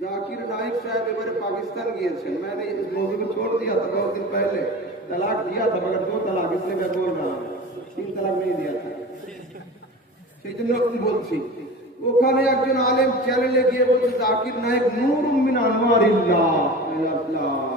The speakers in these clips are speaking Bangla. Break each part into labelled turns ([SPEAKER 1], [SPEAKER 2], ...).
[SPEAKER 1] जाकिर नाइक साहब एबारे पाकिस्तान गए थे मैंने इस मौजूद को छोड़ दिया था बहुत दिन पहले तलाक दिया था मगर दो तलाक इसलिए मैं बोल रहा हूँ तीन तलाक नहीं दिया था সেই জন্য বলছি ওখানে একজন আলেম চ্যানেলে গিয়ে বলছে জাকির নায়ক নূর মিন আনোয়ারিল্লাহ আল্লাহ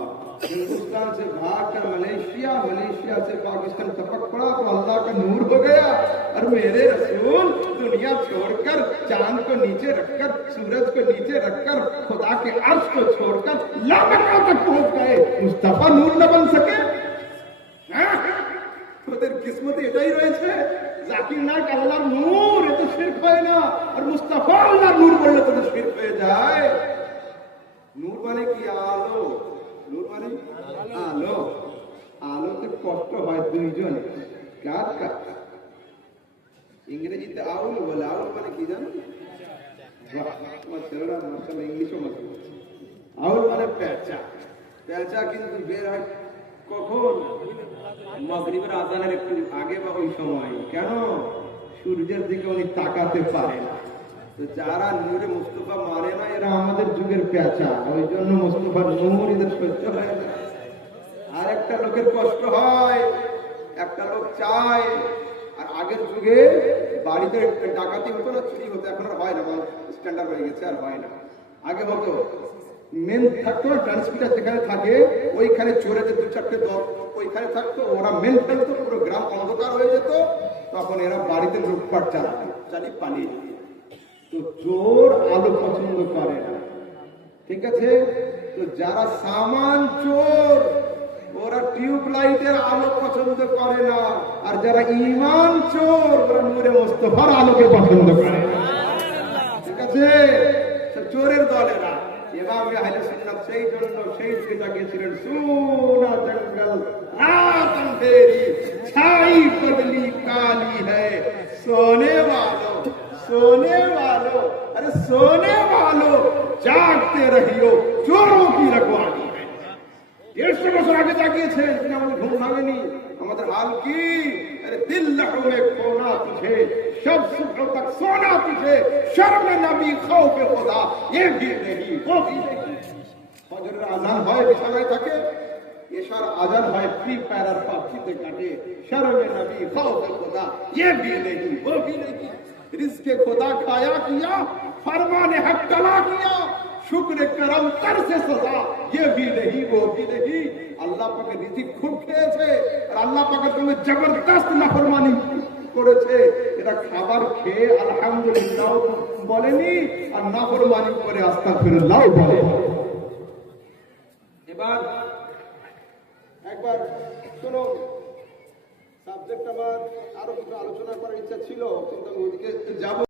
[SPEAKER 1] हिंदुस्तान से भाग कर मलेशिया मलेशिया से पाकिस्तान टपक पड़ा तो अल्लाह का नूर हो गया और मेरे रसूल दुनिया छोड़कर चांद को नीचे रखकर सूरज को नीचे रखकर खुदा के अर्श को छोड़कर लामका तक पहुंच गए मुस्तफा नूर न बन सके হ্যাঁ? তোদের কিসমতে এটাই রয়েছে জাকির নায়ক আল্লাহর নূর এ তো শিরক হয় না আর মুস্তাফা আল্লাহর নূর বললে তো শিরক হয়ে যায় নূর মানে কি আলো নূর মানে আলো আলোতে কষ্ট হয় দুইজনে কার কার ইংরেজিতে আউল বলে আউল মানে কি জানো বাহ, আমার ছেলেরা মার্শাল ইংলিশও মাঝে পেঁচা কিন্তু বের হয় কখন? মাগরিবের আজানের একটু আগে বা ওই সময়। কেন? সূর্যের দিকে উনি তাকাতে পারে না। যারা নূরে মুস্তফা মানে না, এরা আমাদের যুগের পেঁচা। ওই জন্য মুস্তফার এদের সহ্য হয় না। আর একটা লোকের কষ্ট হয়, একটা লোক চায়। আর আগের যুগে বাড়িতে ডাকাতি হতো না, চুরি হতো। এখন আর হয় না স্ট্যান্ডার্ড হয়ে গেছে, আর হয় না। আগে হতো। মেন থাকতো না ট্রান্সমিটার যেখানে থাকে, ওইখানে চোরেদের দু চারটে দল ওইখানে থাকতো, ওরা মেন ফেলতো, পুরো গ্রাম অন্ধকার হয়ে যেত, তখন এরা বাড়িতে লুটপাট চালাতো চালিয়ে পালিয়ে তো চোর আলো পছন্দ করে না। ঠিক আছে? তো যারা সামান চোর, ওরা টিউব লাইটের আলো পছন্দ করে না। আর যারা ইমান চোর, ওরা নূরে মোস্তফার আলোকে পছন্দ করে ঠিক আছে? চোরের দলেরা। এভাবে আহলে সুন্নাত সেই জন্য সেই দিকে গিয়েছিলেন সোনা জঙ্গল রাত अंधेरी छाई पगली काली है सोने वालों सोने वालों अरे सोने वालों जागते रहियो चोरों की रखवाली है দেড়শো বছর আগে জাগিয়েছে তিনি আমাদের ঘুম ভাঙেনি محمد حال کی، ارے دل لہو میں کھونا تجھے، شب صبح تک سونا تجھے، شرم نبی، خوف خدا، یہ بھی نہیں، وہ بھی نہیں۔ فجر آزان ہوئے بچھاگئی تھکے یہ شر آزان ہوئے پی پیرر پاکی دے کٹے شرم نبی، خوف خدا، یہ بھی نہیں، وہ بھی نہیں۔ رزق خدا کھایا کیا، فرمان حق کلا کیا۔ শুক্র করম কর সে সজা ये भी नहीं वो भी नहीं আল্লাহ পাকের রিজিক খুব খেয়েছে আর আল্লাহ পাকের সঙ্গে জবরদস্ত নাফরমানি করেছে এটা খাবার খেয়ে আলহামদুলিল্লাহ বলেনি আর নাফরমানি করে আস্তাগফিরুল্লাহ বলে এবার একবার শোনো সাবজেক্ট আমার আরো কিছু আলোচনা করার ইচ্ছা ছিল কিন্তু আমি ওদিকে যাব